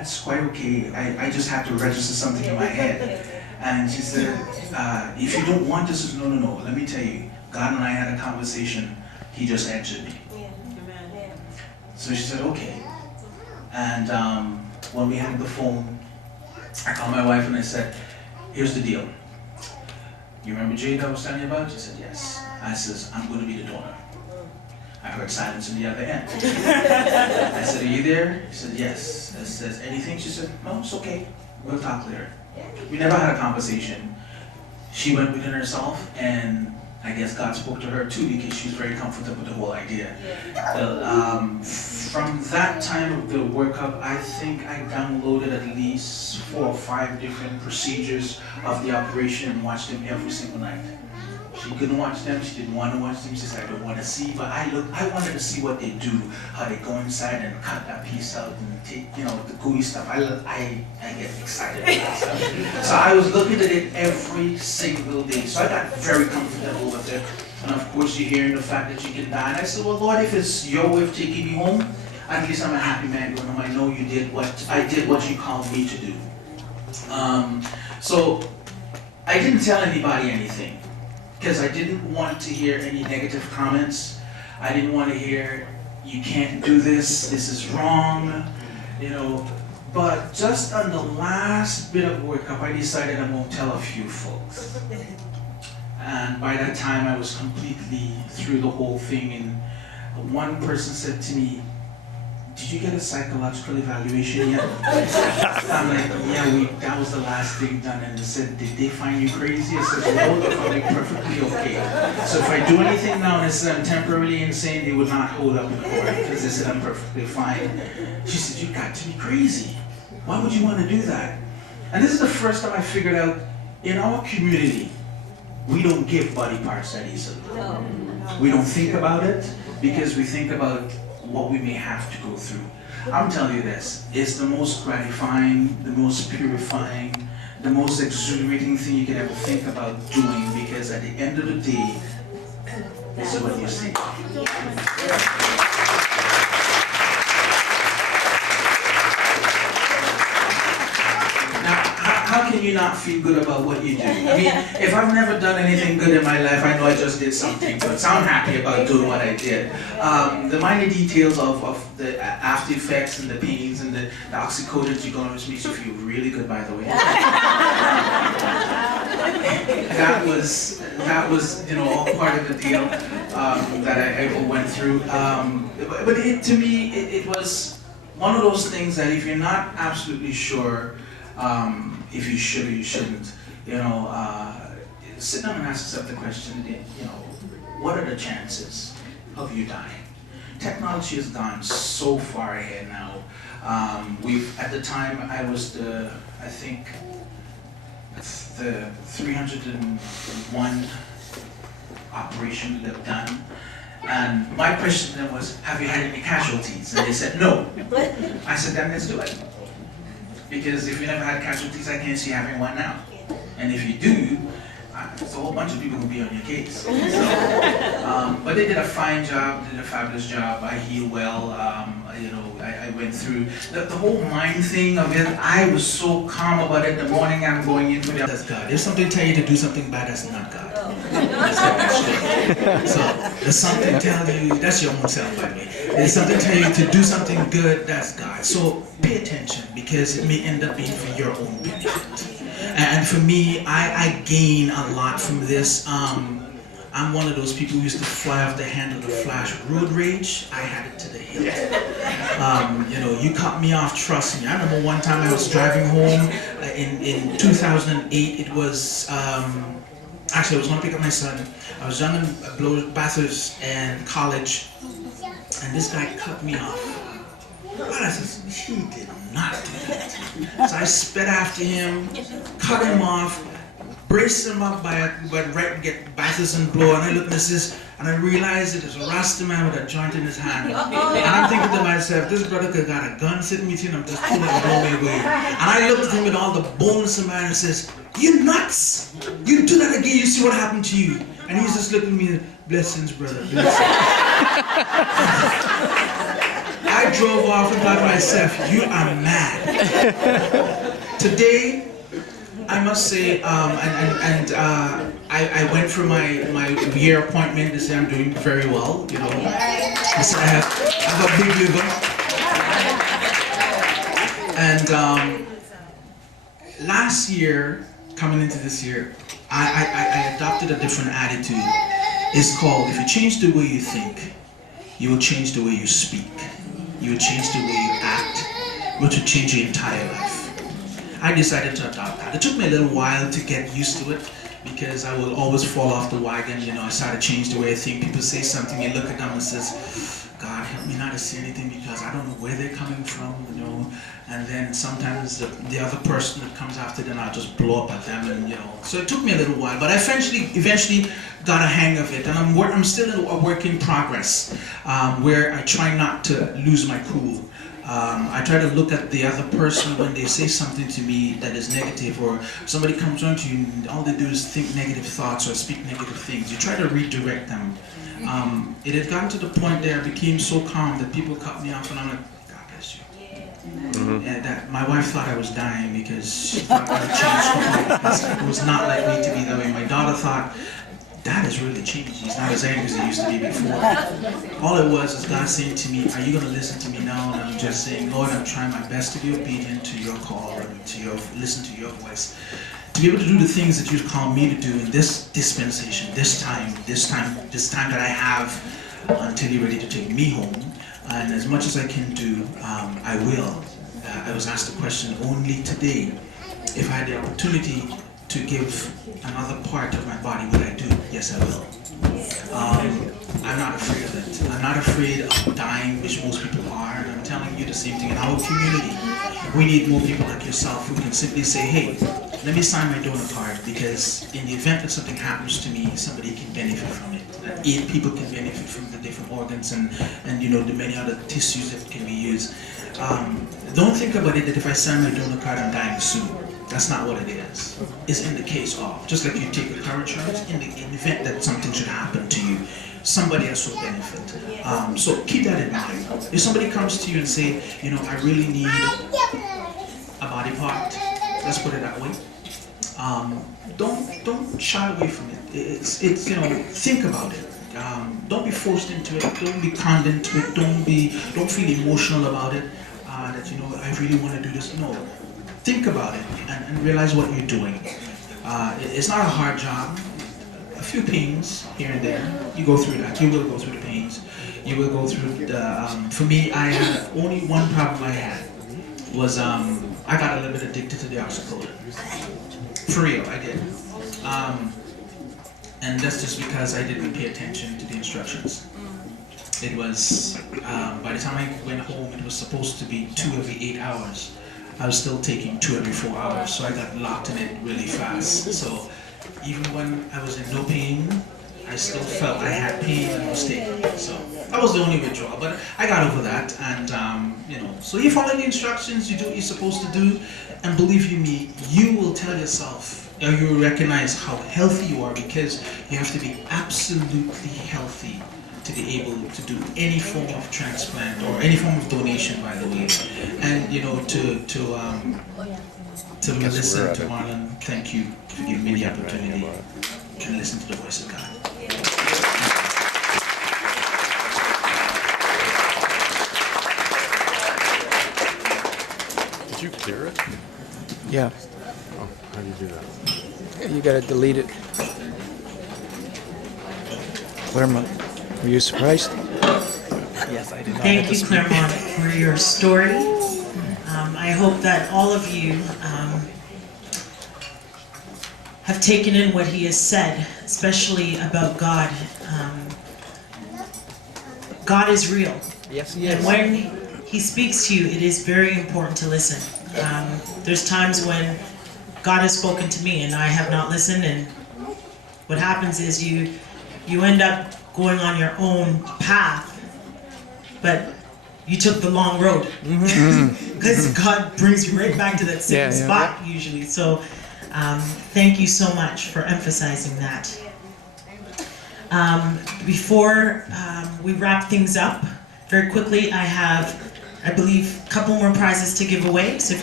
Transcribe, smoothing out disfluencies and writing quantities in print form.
that's quite okay. I just have to register something in my head. And she said, if you don't want this, no, let me tell you, God and I had a conversation. He just answered me. So she said, okay. And when we had the phone, I called my wife and I said, here's the deal. You remember Jade I was telling you about? She said, yes. I says, I'm going to be the donor. I heard silence on the other end. I said, are you there? She said, yes. I said, anything? She said, no, it's okay. We'll talk later. We never had a conversation. She went within herself, and I guess God spoke to her too, because she was very comfortable with the whole idea. From that time of the workup, I think I downloaded at least 4 or 5 different procedures of the operation and watched them every single night. She couldn't watch them, she didn't want to watch them, she said, I don't want to see, but I wanted to see what they do, how they go inside and cut that piece out and take, the gooey stuff. I get excited about that stuff. So I was looking at it every single day. So I got very comfortable with it. And of course you're hearing the fact that you can die. And I said, well, Lord, if it's your way of taking me home, at least I'm a happy man going home. I know you did I did what you called me to do. So I didn't tell anybody anything, because I didn't want to hear any negative comments. I didn't want to hear, you can't do this is wrong, But just on the last bit of workup, I decided I'm going to tell a few folks. And by that time, I was completely through the whole thing. And one person said to me, did you get a psychological evaluation yet? I'm like, yeah, that was the last thing done. And they said, did they find you crazy? I said, no, they found me perfectly okay. So if I do anything now and they said I'm temporarily insane, they would not hold up in court, because they said I'm perfectly fine. She said, you got to be crazy. Why would you want to do that? And this is the first time I figured out, in our community, we don't give body parts that easily. We don't think about it, because we think about what we may have to go through. I'm telling you this, it's the most gratifying, the most purifying, the most exhilarating thing you can ever think about doing, because at the end of the day, this is what you see. How can you not feel good about what you do? I mean, if I've never done anything good in my life, I know I just did something good. So I'm happy about doing what I did. The minor details of the after effects and the pains and the oxycodone you're going, which makes you feel really good, by the way. That was all part of the deal that I went through. But to me, it was one of those things that if you're not absolutely sure if you should or you shouldn't, sit down and ask yourself the question, what are the chances of you dying? Technology has gone so far ahead now. At the time, I was the 301 operation that I've done. And my question then was, have you had any casualties? And they said, no. I said, then let's do it. Because if you never had casualties, I can't see having one now. And if you do, there's a whole bunch of people who will be on your case. So, but they did a fine job, did a fabulous job. I healed well. I went through the whole mind thing of it. I was so calm about it. The morning I'm going into it, that's God. If something tell you to do something bad, that's not God. That's not God. So there's something tell you, that's your own self, by the way. There's something tell you to do something good, that's God. So pay attention, because it may end up being for your own benefit. And for me, I gain a lot from this. I'm one of those people who used to fly off the handle of the flash. Road rage, I had it to the hilt. You cut me off, trust me. I remember one time I was driving home in 2008. It was, actually I was going to pick up my son. I was young in Bathurst and college, and this guy cut me off. But I said, he did not do that. So I sped after him, cut him off, braced him up by get Bathurst and blow, and I looked at this, and I realized it was a Rasta man with a joint in his hand. And I'm thinking to myself, this brother could have got a gun sitting with you, and I'm just pulling it all the way. And I looked at him with all the bones in my hand and says, you nuts! You do that again, you see what happened to you. And he's just looking at me, blessings, brother, blessings. I I drove off and thought to myself, you are mad. Today, I must say, I went for my year appointment. They say I'm doing very well, you know. They say I have a big liver. And last year, coming into this year, I adopted a different attitude. It's called, if you change the way you think, you will change the way you speak. You will change the way you act, which will change your entire life. I decided to adopt that. It took me a little while to get used to it because I will always fall off the wagon. You know, I started to change the way I think. People say something, you look at them and says, God, help me not to say anything because I don't know where they're coming from, you know. And then sometimes the other person that comes after them, I'll just blow up at them, and you know. So it took me a little while, but I eventually got a hang of it, and I'm still a work in progress, where I try not to lose my cool. I try to look at the other person when they say something to me that is negative, or somebody comes on to you and all they do is think negative thoughts or speak negative things. You try to redirect them. It had gotten to the point that I became so calm that people cut me off and I'm like, God bless you. And that my wife thought I was dying because she thought I had changed. It was not like me to be that way. My daughter thought, Dad has really changed. He's not as angry as he used to be before. All it was is God saying to me, are you going to listen to me now? And I'm just saying, Lord, I'm trying my best to be obedient to your call and to listen to your voice. To be able to do the things that you've called me to do in this dispensation, this time that I have until you're ready to take me home. And as much as I can do, I will. I was asked a question only today. If I had the opportunity to give another part of my body, would I do? Yes, I will. I'm not afraid of it. I'm not afraid of dying, which most people are. And I'm telling you the same thing in our community. We need more people like yourself who can simply say, hey, let me sign my donor card, because in the event that something happens to me, somebody can benefit from it. 8 people can benefit from the different organs and you know, the many other tissues that can be used. Don't think about it that if I sign my donor card, I'm dying soon. That's not what it is. It's in the case of, just like you take a car insurance, in the event that something should happen to you, somebody else will benefit. So keep that in mind. If somebody comes to you and say, you know, I really need a body part, let's put it that way. Don't shy away from it. It's you know, think about it. Don't be forced into it. Don't be conned into it. Don't feel emotional about it. That you know, I really want to do this. No. Think about it and realize what you're doing. It's not a hard job. A few pains here and there. You go through that. You will go through the pains. You will go through the. For me, I had only one problem I had was I got a little bit addicted to the oxycodone. For real, I did. And that's just because I didn't pay attention to the instructions. It was by the time I went home, it was supposed to be 2 every 8 hours. I was still taking 2 every 4 hours, so I got locked in it really fast. So even when I was in no pain, I still felt I had pain and I was taking it. So that was the only withdrawal, but I got over that. And you know, so you follow the instructions, you do what you're supposed to do, and believe you me, you will tell yourself, or you will recognize how healthy you are, because you have to be absolutely healthy to be able to do any form of transplant or any form of donation, by the way. And you know, to listen to Marlon, thank you for giving me the opportunity to listen to the voice of God. Did you clear it? Yeah. Oh, how do you do that? You gotta delete it. Claremont, were you surprised? Yes, I did not. Thank you, Claremont, for your story. I hope that all of you have taken in what he has said, especially about God. God is real. Yes, he And is. when he speaks to you, it is very important to listen. There's times when God has spoken to me and I have not listened, and what happens is you end up going on your own path, but you took the long road. Because God brings you right back to that same spot usually. So thank you so much for emphasizing that. Before we wrap things up, very quickly, I have I believe, a couple more prizes to give away. So if